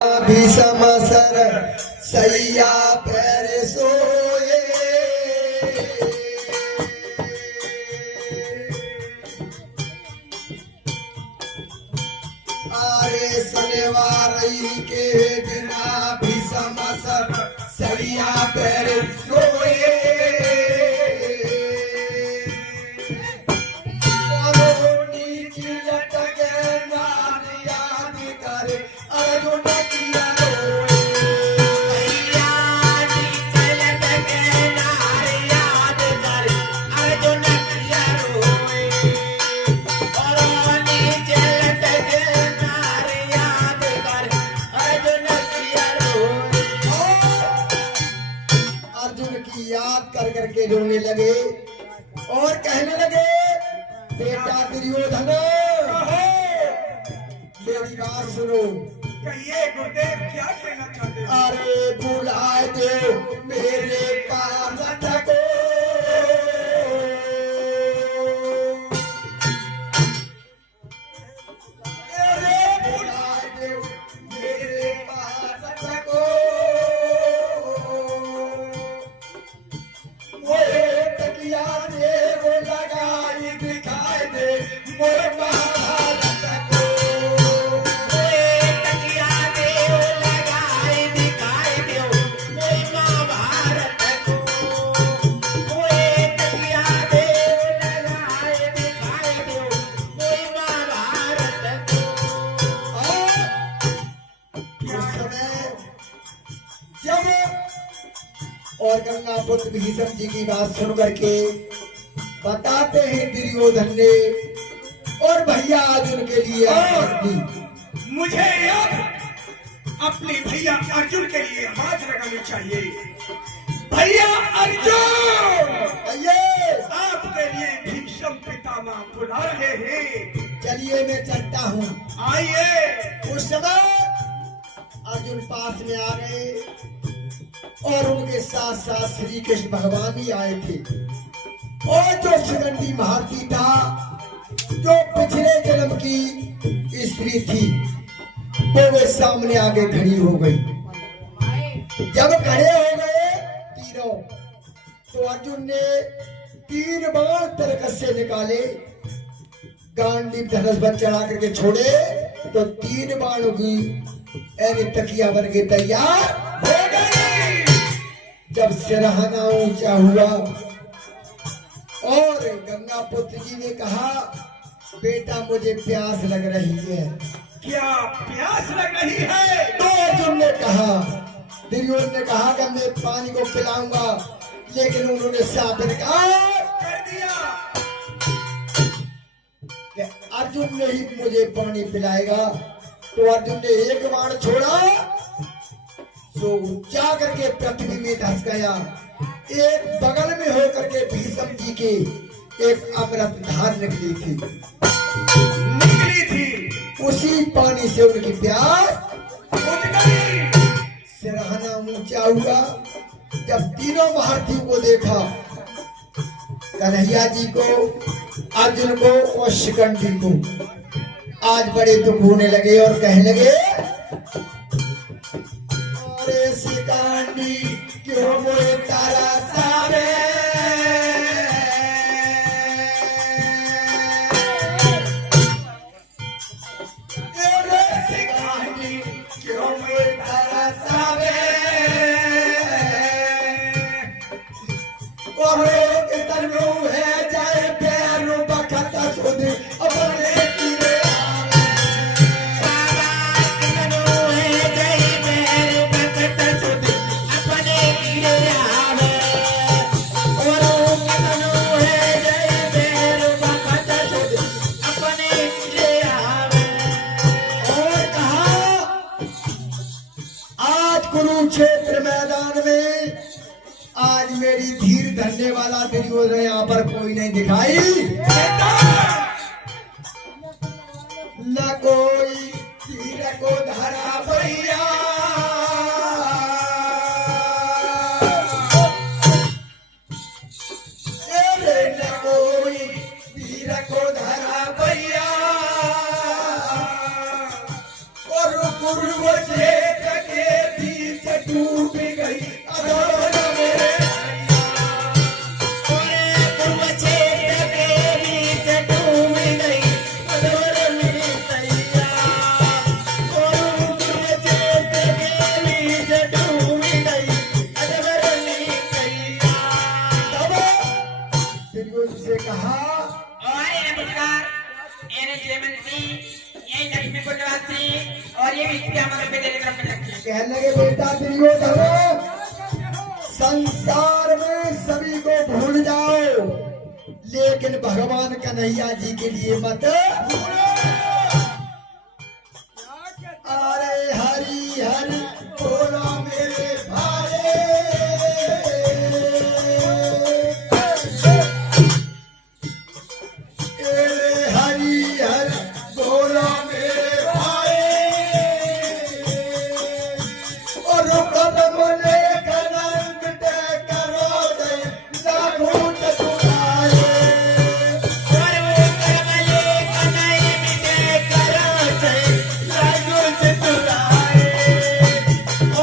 Bhishma sir सैया पैर सोए आरे शनिवार के बिना भीषम सर सैया पैर सोए याद कर करके रोने लगे और कहने लगे, बेटा दुर्योधन मेरी बात सुनो। कहिए गुरुदेव, क्या कहना चाहते हो? अरे बुलाए दो मेरे पास को और गंगा पुत्र भीषम जी की बात सुन करके बताते हैं दुर्योधन ने और भैया अर्जुन के लिए मुझे अपने भैया अर्जुन के लिए हाथ लगानी चाहिए। भैया अर्जुन, आपके लिए भीषम पितामह बुला रहे हैं। चलिए मैं चलता हूँ। आइए। उस समय अर्जुन पास में आ गए और उनके साथ साथ श्री कृष्ण भगवान भी आए थे और जो शिखंडी महारथी था, जो पिछले जन्म की स्त्री थी, वो वे सामने आके खड़ी हो गई। जब खड़े हो गए तीनों, तो अर्जुन ने 3 बाण तरकस से निकाले, गांडीव धनुष पर चढ़ा करके छोड़े तो 3 बाणों की तकिया बन के तैयार हो गई। जब सिरहाना ऊंचा हुआ और गंगा पुत्र जी ने कहा, बेटा मुझे प्यास लग रही है। क्या प्यास लग रही है? तो अर्जुन ने कहा, दुर्योधन ने कहा कि मैं पानी को पिलाऊंगा, लेकिन उन्होंने साफ कर दिया कि अर्जुन ने ही मुझे पानी पिलाएगा। तो अर्जुन ने 1 बाण छोड़ा तो जा करके पृथ्वी में धंस गया। एक बगल में होकर के भीषम जी के एक अमृत धार निकली थी। उसी पानी से उनकी प्यास बुझ गई। सिरहाना ऊंचा हुआ। जब तीनों महारथियों को देखा, कन्हैया जी को, अर्जुन को और शिखंडी को, आज बड़े दुख होने लगे और कहने लगे, अरे शिखंडी क्यों मोए तारा सारे, अरे शिखंडी क्यों मोए तारा सारे, और तनु है जाए पैरों बखत सुध अपने कुरुक्षेत्र मैदान में आज मेरी धीर धरने वाला दुर्योधन यहाँ पर कोई नहीं दिखाई न कोई धीर को धरा भैया, न कोई धीर को धरा भैया और पूर्व से कहने लगे बेटा दुर्योधन संसार में सभी को भूल जाओ लेकिन भगवान कन्हैया जी के लिए मत अरे हरि हरि बोलो मेरे भाई अरे हरि हरि बोलो मेरे भाई और कदम लेकर मिटे करो दे लागू चतुराए और वो कदम लेकर मिटे करो दे लागू चतुराए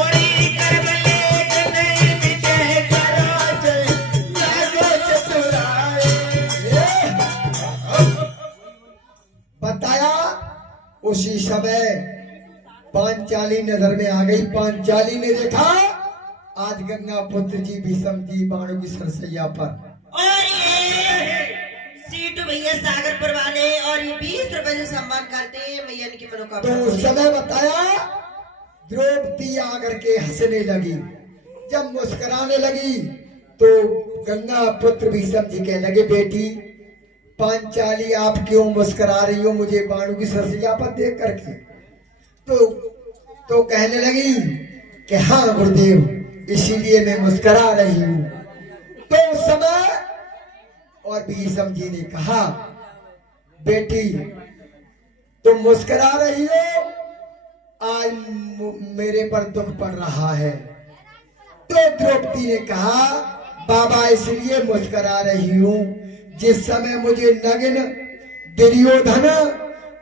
और ये कदम लेकर मिटे करो दे लागू चतुराए बताया उसी समय पांचाली नजर में आ गई। पांचाली ने देखा आज गंगा पुत्र जी भीषम जी बाणों की सरसैया पर और ये सीटू भैया सागरपुर वाले और ये 20 रुपए से सम्मान करते हैं मैया की मनोकामना तो उस समय बताया द्रौपदी आकर के हंसने लगी। जब मुस्कुराने लगी तो गंगा पुत्र भीषम जी कहने लगे बेटी पांचाली आप क्यों मुस्कुरा रही हो मुझे बाणों की सरसैया पर देख करके। तो कहने लगी कि हाँ गुरुदेव इसीलिए मैं मुस्कुरा रही हूं। तो उस समय और भीषम जी ने कहा बेटी तुम मुस्कुरा रही हो आज मेरे पर दुख पड़ रहा है। तो द्रौपदी ने कहा बाबा इसलिए मुस्कुरा रही हूं जिस समय मुझे नगिन दुर्योधन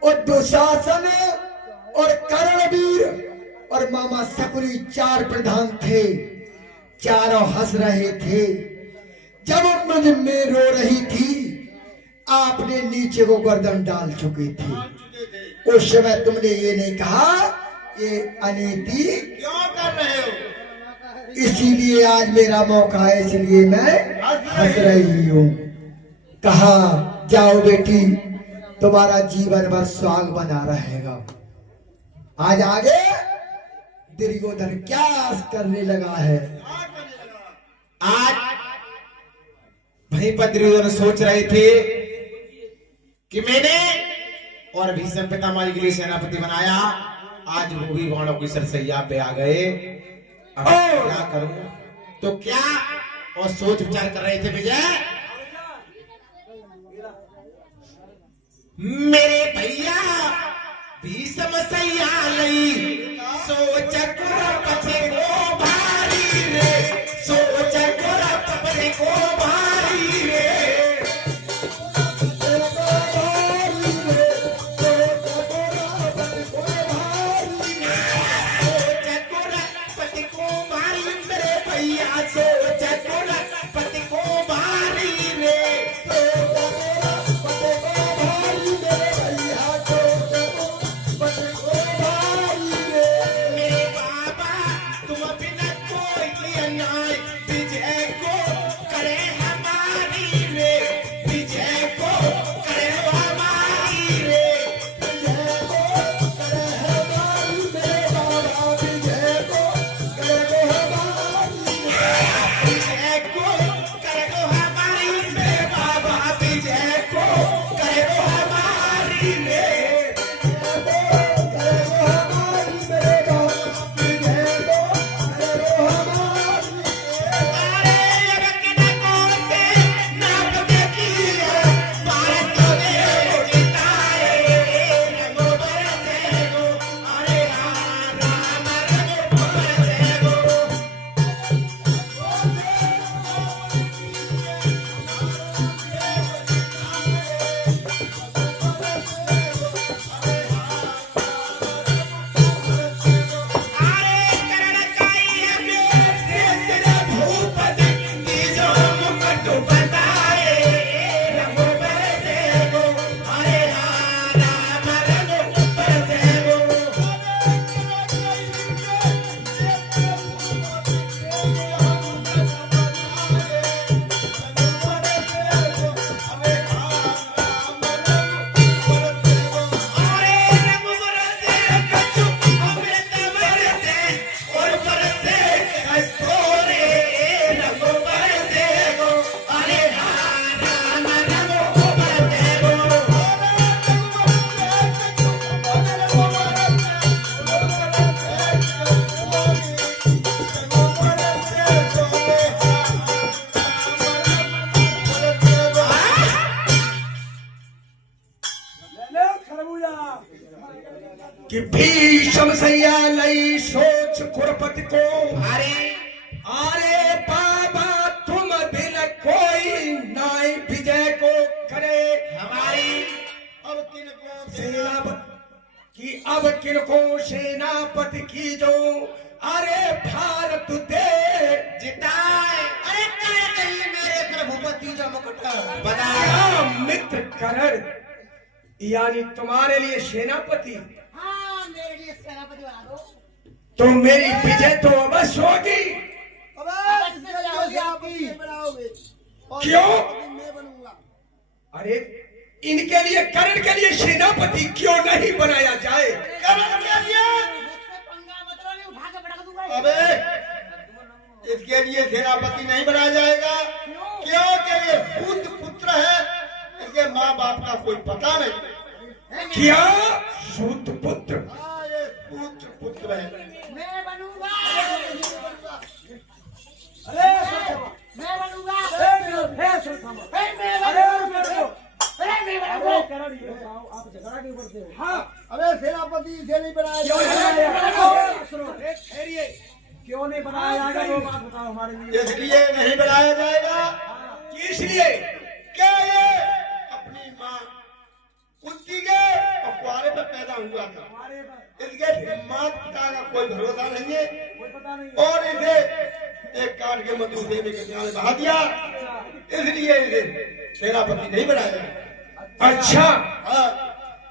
और दुशासन और कर्णवीर और मामा सकुरी 4 प्रधान थे। चारों हंस रहे थे। जब मुझ में रो रही थी आपने नीचे को गर्दन डाल चुके थे। उस समय तुमने ये नहीं कहा ये अनीति क्यों कर रहे हो? इसीलिए आज मेरा मौका है इसलिए मैं हंस रही हूँ। कहा जाओ बेटी तुम्हारा जीवन भर स्वाग बना रहेगा। आज आगे दुर्योधन क्या आस करने लगा है। आज वहीं पर दुर्योधन सोच रहे थे कि मैंने और भीष्म पितामह के लिए सेनापति बनाया आज वो भी बाणों की सरसैया पे आ गए। अब क्या करूं तो क्या और सोच विचार कर रहे थे विजय मेरे भैया भीष्म सैया लई सोच कुरपति को भारी रे सोच कुरपति को भारी रे सोच कुरपति को, अरे अरे बाबा तुम बिन कोई नाई विजय को करे हमारी अब किनको सेनापति की, अब किनको सेनापति की जो अरे भारत दे जिताए। अरे क्या कहिए मेरे प्रभुपति जो मुकुट बनाया मित्र करण यानी तुम्हारे लिए सेनापति, हाँ मेरे लिए सेनापति बना दो। तो मेरी विजय तो अवश्य होगी। क्यों? मैं बनूंगा। अरे इनके लिए करण के लिए सेनापति क्यों नहीं बनाया जाए? करण के लिए मुझसे पंगा मत लो, नहीं उठा के पटक दूंगा। अबे इसके लिए सेनापति नहीं बनाया जाएगा, क्योंकि ये पुत्र पुत्र है, इसके माँ बाप का कोई पता नहीं। क्या सूत पुत्र? हाँ ये पुत्र पुत्र है। मैं बनूंगा, मैं बनूंगा, अबे सेनापति इसे नहीं बनाया क्यों नहीं बनाया जाएगा वो बात बताओ हमारे लिए। इसलिए नहीं बनाया जाएगा इसलिए क्या ये अपनी माँ कुंती के और कुआरे पर पैदा हुआ था, हमारे पास इसके माता पिता का कोई भरोसा नहीं है, कोई पता नहीं। और इसे एक काट के मधु देवी के में बहा दिया, इसलिए इसे सेनापति नहीं बनाया। अच्छा हाँ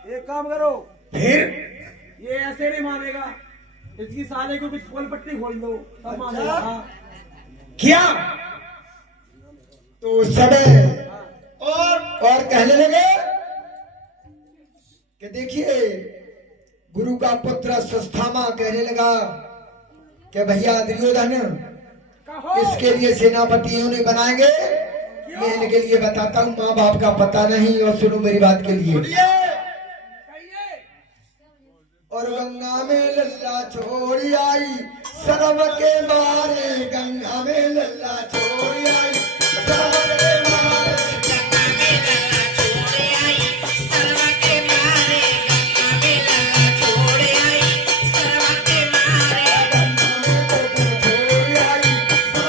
एक काम करो, फिर ये ऐसे नहीं मानेगा, इसकी साले को कुछ खोल पट्टी खोल दो तब मानेगा। हाँ। क्या? तो उस समय और कहने लगे कि देखिए गुरु का पुत्र सुस्थामा कहने लगा कि भैया दुर्योधन इसके लिए सेनापतियों ने बनाएंगे। मैं इनके लिए बताता हूँ, माँ बाप का पता नहीं, और सुनो मेरी बात के लिए। सुनिए और गंगा में लल्ला छोड़ी आई, शर्म के मारे गंगा